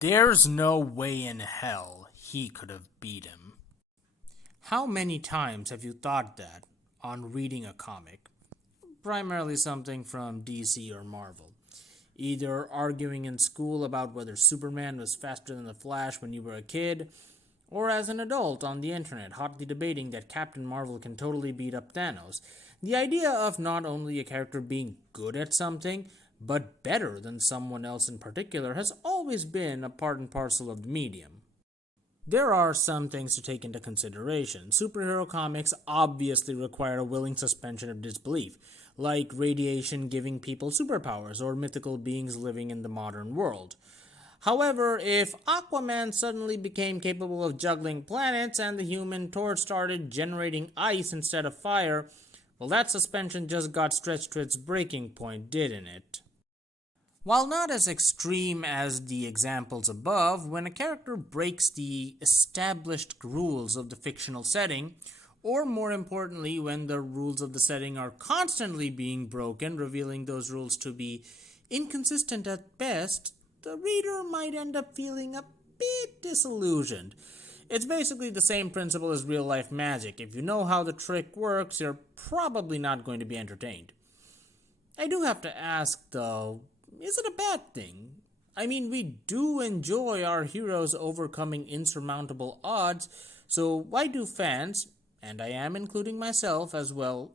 There's no way in hell he could have beat him. How many times have you thought that on reading a comic? Primarily something from DC or Marvel. Either arguing in school about whether Superman was faster than the Flash when you were a kid, or as an adult on the internet hotly debating that Captain Marvel can totally beat up Thanos. The idea of not only a character being good at something, but better than someone else in particular has always been a part and parcel of the medium. There are some things to take into consideration. Superhero comics obviously require a willing suspension of disbelief, like radiation giving people superpowers or mythical beings living in the modern world. However, if Aquaman suddenly became capable of juggling planets and the Human Torch started generating ice instead of fire, well, that suspension just got stretched to its breaking point, didn't it? While not as extreme as the examples above, when a character breaks the established rules of the fictional setting, or more importantly, when the rules of the setting are constantly being broken, revealing those rules to be inconsistent at best, the reader might end up feeling a bit disillusioned. It's basically the same principle as real-life magic. If you know how the trick works, you're probably not going to be entertained. I do have to ask, though, is it a bad thing? I mean, we do enjoy our heroes overcoming insurmountable odds, so why do fans, and I am including myself as well,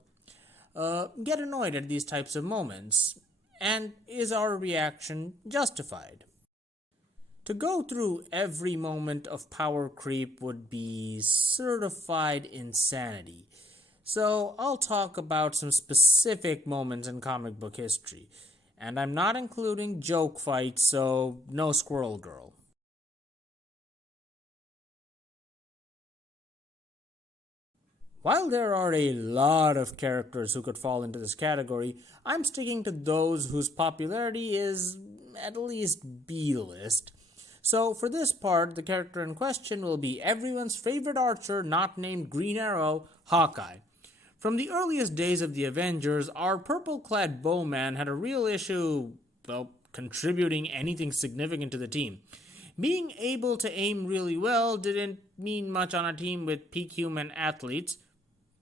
get annoyed at these types of moments? And is our reaction justified? To go through every moment of power creep would be certified insanity. So I'll talk about some specific moments in comic book history. And I'm not including joke fights, so no Squirrel Girl. While there are a lot of characters who could fall into this category, I'm sticking to those whose popularity is at least B-list. So for this part, the character in question will be everyone's favorite archer not named Green Arrow, Hawkeye. From the earliest days of the Avengers, our purple-clad bowman had a real issue, well, contributing anything significant to the team. Being able to aim really well didn't mean much on a team with peak human athletes,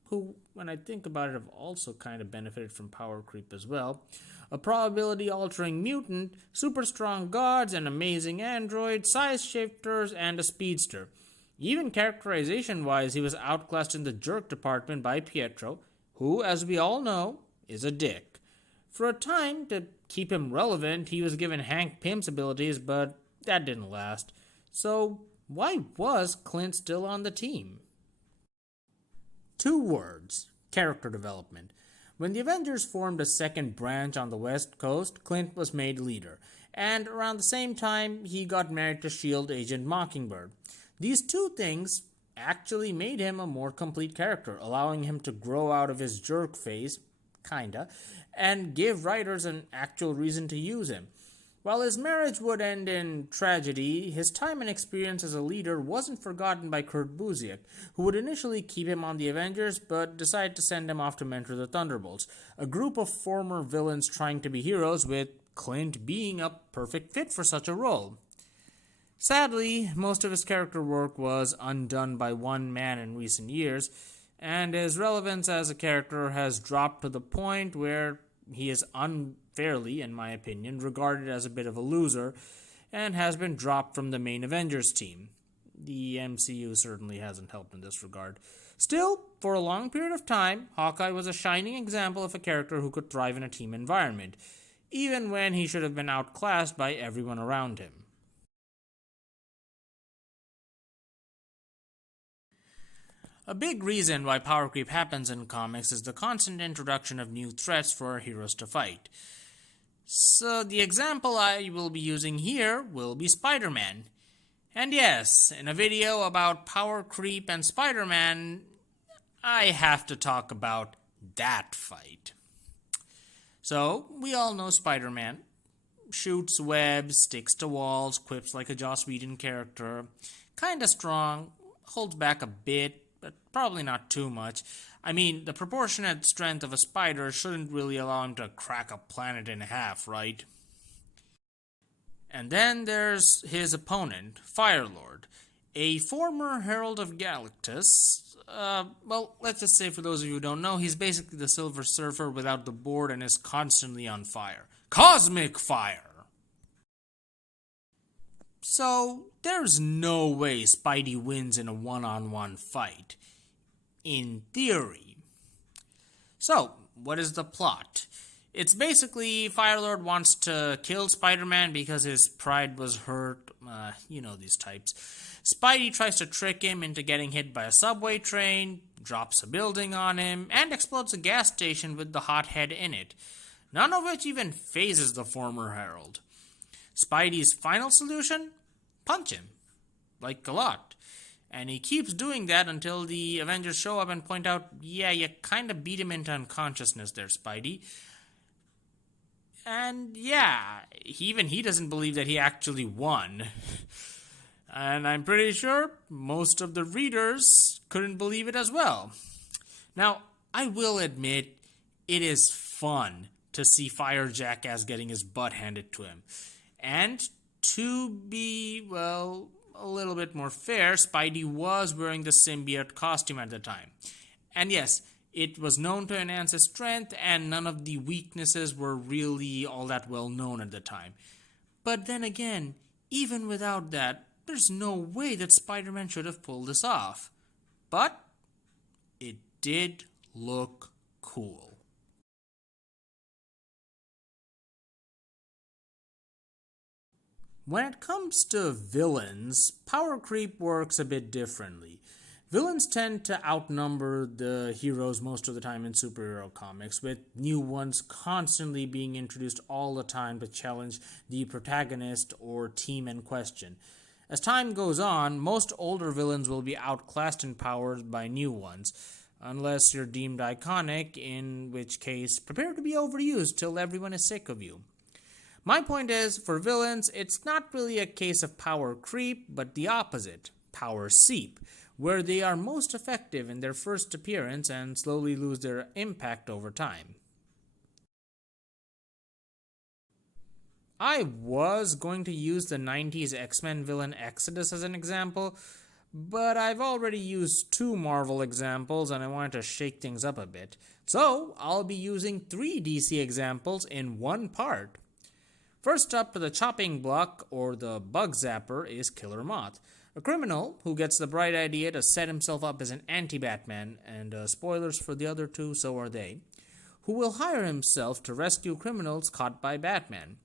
who, when I think about it, have also kind of benefited from power creep as well. A probability-altering mutant, super strong gods, an amazing android, size shifters, and a speedster. Even characterization-wise, he was outclassed in the jerk department by Pietro, who, as we all know, is a dick. For a time, to keep him relevant, he was given Hank Pym's abilities, but that didn't last. So, why was Clint still on the team? 2 words: character development. When the Avengers formed a second branch on the West Coast, Clint was made leader, and around the same time, he got married to S.H.I.E.L.D. agent Mockingbird. These 2 things actually made him a more complete character, allowing him to grow out of his jerk phase, kinda, and give writers an actual reason to use him. While his marriage would end in tragedy, his time and experience as a leader wasn't forgotten by Kurt Busiek, who would initially keep him on the Avengers, but decided to send him off to mentor the Thunderbolts, a group of former villains trying to be heroes, with Clint being a perfect fit for such a role. Sadly, most of his character work was undone by one man in recent years, and his relevance as a character has dropped to the point where he is unfairly, in my opinion, regarded as a bit of a loser, and has been dropped from the main Avengers team. The MCU certainly hasn't helped in this regard. Still, for a long period of time, Hawkeye was a shining example of a character who could thrive in a team environment, even when he should have been outclassed by everyone around him. A big reason why power creep happens in comics is the constant introduction of new threats for our heroes to fight. So the example I will be using here will be Spider-Man. And yes, in a video about power creep and Spider-Man, I have to talk about that fight. So, we all know Spider-Man. Shoots webs, sticks to walls, quips like a Joss Whedon character. Kinda strong, holds back a bit, but probably not too much. I mean, the proportionate strength of a spider shouldn't really allow him to crack a planet in half, right? And then there's his opponent, Firelord, a former Herald of Galactus. Well, let's just say for those of you who don't know, he's basically the Silver Surfer without the board and is constantly on fire. Cosmic fire! So, there's no way Spidey wins in a one-on-one fight. In theory. So, what is the plot? It's basically Firelord wants to kill Spider-Man because his pride was hurt. You know these types. Spidey tries to trick him into getting hit by a subway train, drops a building on him, and explodes a gas station with the hothead in it. None of which even phases the former Herald. Spidey's final solution? Punch him. Like a lot. And he keeps doing that until the Avengers show up and point out, yeah, you kind of beat him into unconsciousness there, Spidey. And yeah, even he doesn't believe that he actually won. And I'm pretty sure most of the readers couldn't believe it as well. Now, I will admit, it is fun to see Fire Jackass getting his butt handed to him. And to be, well, a little bit more fair, Spidey was wearing the symbiote costume at the time. And yes, it was known to enhance his strength, and none of the weaknesses were really all that well known at the time. But then again, even without that, there's no way that Spider-Man should have pulled this off. But it did look cool. When it comes to villains, power creep works a bit differently. Villains tend to outnumber the heroes most of the time in superhero comics, with new ones constantly being introduced all the time to challenge the protagonist or team in question. As time goes on, most older villains will be outclassed in powers by new ones, unless you're deemed iconic, in which case, prepare to be overused till everyone is sick of you. My point is, for villains, it's not really a case of power creep, but the opposite, power seep, where they are most effective in their first appearance and slowly lose their impact over time. I was going to use the 90s X-Men villain Exodus as an example, but I've already used 2 Marvel examples and I wanted to shake things up a bit. So, I'll be using 3 DC examples in one part. First up to the chopping block, or the bug zapper, is Killer Moth, a criminal who gets the bright idea to set himself up as an anti-Batman, and spoilers for the other 2, so are they, who will hire himself to rescue criminals caught by Batman.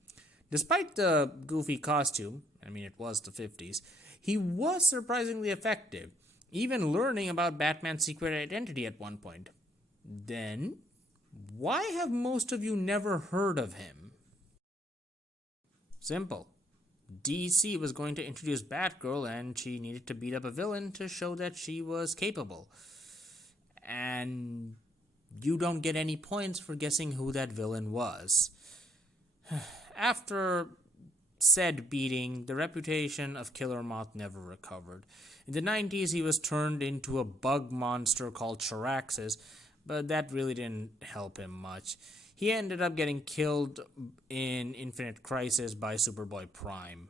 Despite the goofy costume, it was the 50s, he was surprisingly effective, even learning about Batman's secret identity at one point. Then, why have most of you never heard of him? Simple. DC was going to introduce Batgirl and she needed to beat up a villain to show that she was capable. And you don't get any points for guessing who that villain was. After said beating, the reputation of Killer Moth never recovered. In the 90s, he was turned into a bug monster called Charaxus, but that really didn't help him much. He ended up getting killed in Infinite Crisis by Superboy Prime.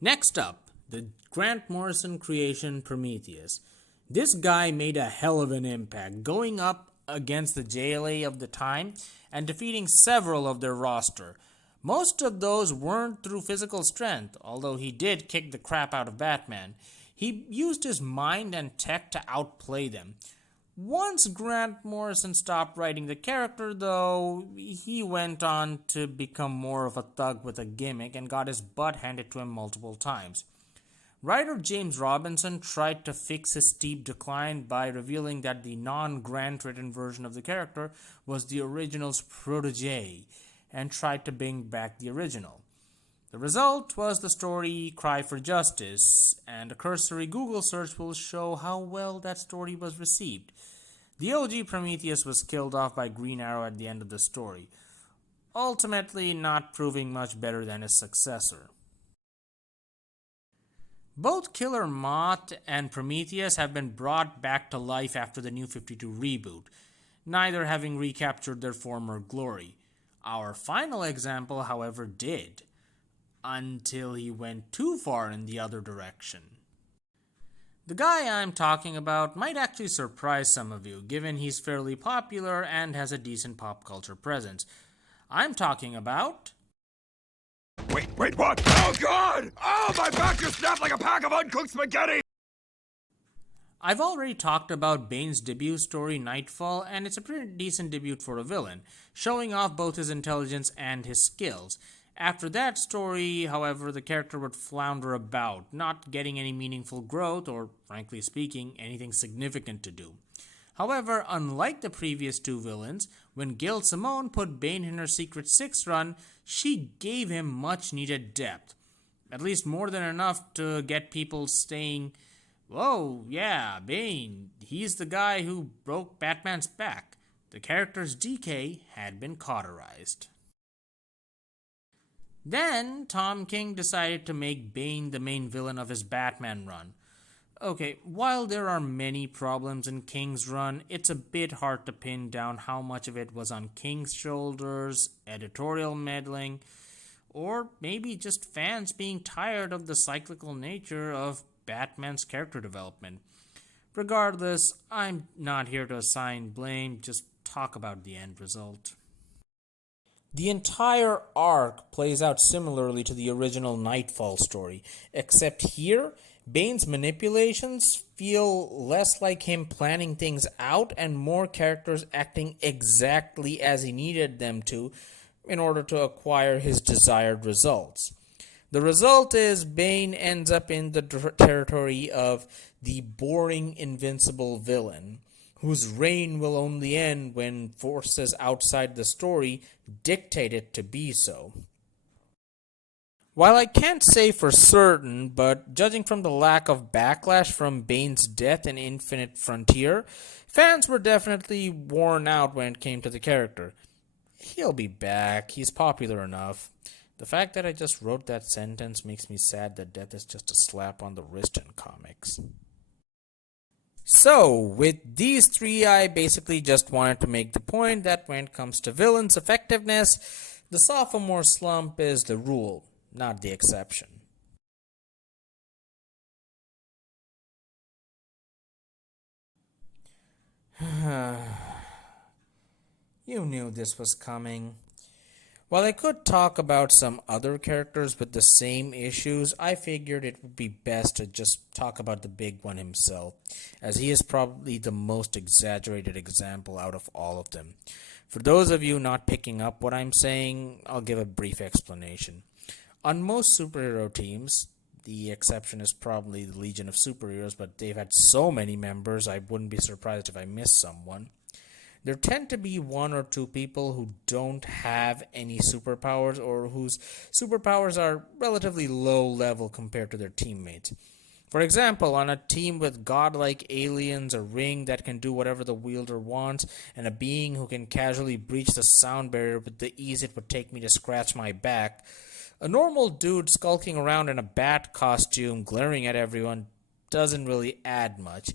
Next up, the Grant Morrison creation Prometheus. This guy made a hell of an impact, going up against the JLA of the time and defeating several of their roster. Most of those weren't through physical strength, although he did kick the crap out of Batman. He used his mind and tech to outplay them. Once Grant Morrison stopped writing the character, though, he went on to become more of a thug with a gimmick and got his butt handed to him multiple times. Writer James Robinson tried to fix his steep decline by revealing that the non-Grant written version of the character was the original's protege, and tried to bring back the original. The result was the story Cry for Justice, and a cursory Google search will show how well that story was received. The OG Prometheus was killed off by Green Arrow at the end of the story, ultimately not proving much better than his successor. Both Killer Moth and Prometheus have been brought back to life after the New 52 reboot, neither having recaptured their former glory. Our final example, however, did, until he went too far in the other direction. The guy I'm talking about might actually surprise some of you, given he's fairly popular and has a decent pop culture presence. I'm talking about... Wait, what? Oh, God! Oh, my back just snapped like a pack of uncooked spaghetti! I've already talked about Bane's debut story, Nightfall, and it's a pretty decent debut for a villain, showing off both his intelligence and his skills. After that story, however, the character would flounder about, not getting any meaningful growth or, frankly speaking, anything significant to do. However, unlike the previous two villains, when Gail Simone put Bane in her Secret Six run, she gave him much needed depth. At least more than enough to get people saying, "Whoa, yeah, Bane, he's the guy who broke Batman's back." The character's decay had been cauterized. Then, Tom King decided to make Bane the main villain of his Batman run. Okay, while there are many problems in King's run, it's a bit hard to pin down how much of it was on King's shoulders, editorial meddling, or maybe just fans being tired of the cyclical nature of Batman's character development. Regardless, I'm not here to assign blame, just talk about the end result. The entire arc plays out similarly to the original Nightfall story, except here, Bane's manipulations feel less like him planning things out and more characters acting exactly as he needed them to in order to acquire his desired results. The result is Bane ends up in the territory of the boring invincible villain, whose reign will only end when forces outside the story dictate it to be so. While I can't say for certain, but judging from the lack of backlash from Bane's death in Infinite Frontier, fans were definitely worn out when it came to the character. He'll be back, he's popular enough. The fact that I just wrote that sentence makes me sad that death is just a slap on the wrist in comics. So, with these three, I basically just wanted to make the point that when it comes to villains' effectiveness, the sophomore slump is the rule, not the exception. You knew this was coming. While I could talk about some other characters with the same issues, I figured it would be best to just talk about the big one himself, as he is probably the most exaggerated example out of all of them. For those of you not picking up what I'm saying, I'll give a brief explanation. On most superhero teams, the exception is probably the Legion of Superheroes, but they've had so many members I wouldn't be surprised if I missed someone. There tend to be one or two people who don't have any superpowers or whose superpowers are relatively low level compared to their teammates. For example, on a team with godlike aliens, a ring that can do whatever the wielder wants, and a being who can casually breach the sound barrier with the ease it would take me to scratch my back, a normal dude skulking around in a bat costume glaring at everyone doesn't really add much.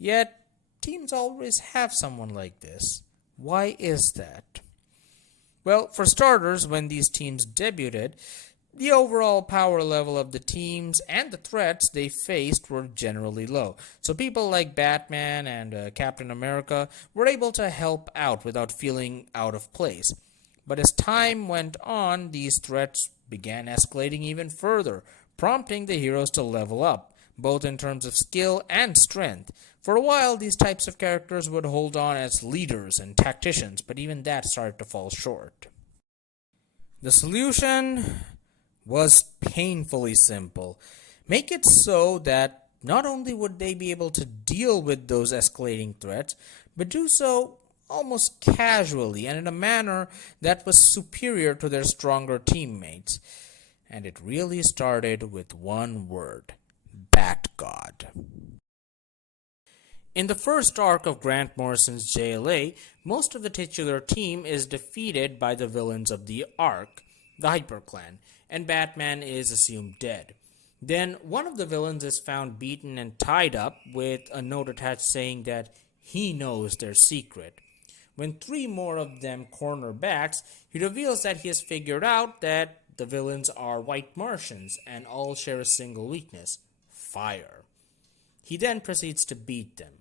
Yet, teams always have someone like this. Why is that? Well, for starters, when these teams debuted, the overall power level of the teams and the threats they faced were generally low. So people like Batman and Captain America were able to help out without feeling out of place. But as time went on, these threats began escalating even further, prompting the heroes to level up, both in terms of skill and strength. For a while, these types of characters would hold on as leaders and tacticians, but even that started to fall short. The solution was painfully simple. Make it so that not only would they be able to deal with those escalating threats, but do so almost casually and in a manner that was superior to their stronger teammates. And it really started with one word: Bat God. In the first arc of Grant Morrison's JLA, most of the titular team is defeated by the villains of the arc, the Hyper Clan, and Batman is assumed dead. Then one of the villains is found beaten and tied up with a note attached saying that he knows their secret. When 3 more of them corner backs, he reveals that he has figured out that the villains are white Martians and all share a single weakness: fire. He then proceeds to beat them.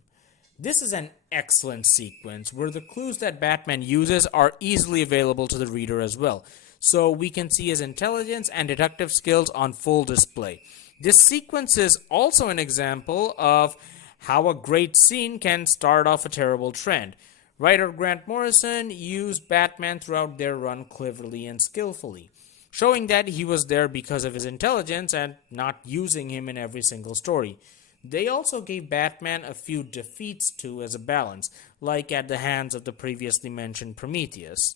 This is an excellent sequence where the clues that Batman uses are easily available to the reader as well, so we can see his intelligence and deductive skills on full display. This sequence is also an example of how a great scene can start off a terrible trend. Writer Grant Morrison used Batman throughout their run cleverly and skillfully, showing that he was there because of his intelligence and not using him in every single story. They also gave Batman a few defeats too as a balance, like at the hands of the previously mentioned Prometheus.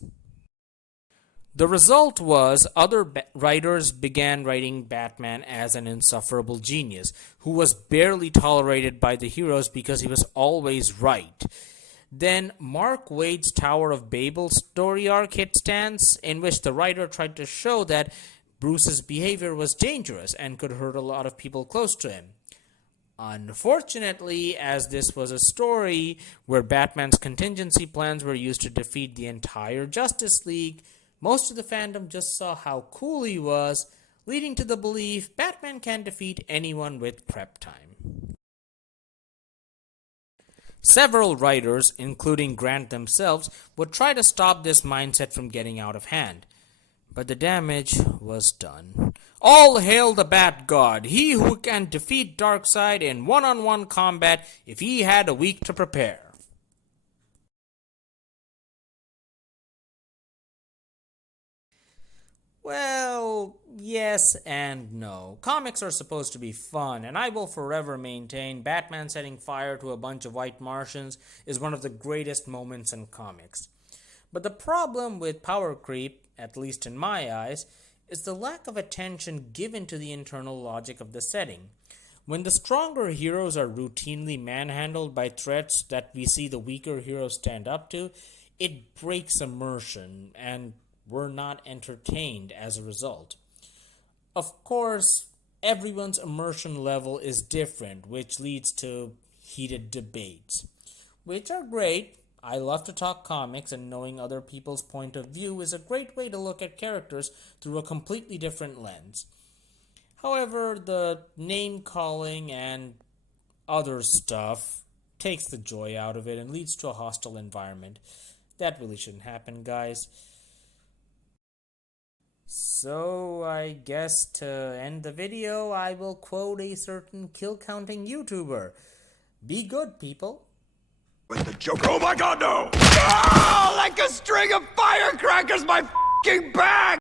The result was other writers began writing Batman as an insufferable genius, who was barely tolerated by the heroes because he was always right. Then Mark Waid's Tower of Babel story arc hit stands, in which the writer tried to show that Bruce's behavior was dangerous and could hurt a lot of people close to him. Unfortunately, as this was a story where Batman's contingency plans were used to defeat the entire Justice League, most of the fandom just saw how cool he was, leading to the belief Batman can defeat anyone with prep time. Several writers, including Grant themselves, would try to stop this mindset from getting out of hand. But the damage was done. All hail the Bat God, he who can defeat Darkseid in one-on-one combat if he had a week to prepare. Well, yes and no. Comics are supposed to be fun, and I will forever maintain Batman setting fire to a bunch of white Martians is one of the greatest moments in comics. But the problem with power creep, at least in my eyes, is the lack of attention given to the internal logic of the setting. When the stronger heroes are routinely manhandled by threats that we see the weaker heroes stand up to, it breaks immersion, and we're not entertained as a result. Of course, everyone's immersion level is different, which leads to heated debates, which are great. I love to talk comics, and knowing other people's point of view is a great way to look at characters through a completely different lens. However, the name-calling and other stuff takes the joy out of it and leads to a hostile environment. That really shouldn't happen, guys. So, I guess to end the video, I will quote a certain kill-counting YouTuber. Be good, people. With the Joker. Oh my god, no! Oh, like a string of firecrackers, my f***ing back!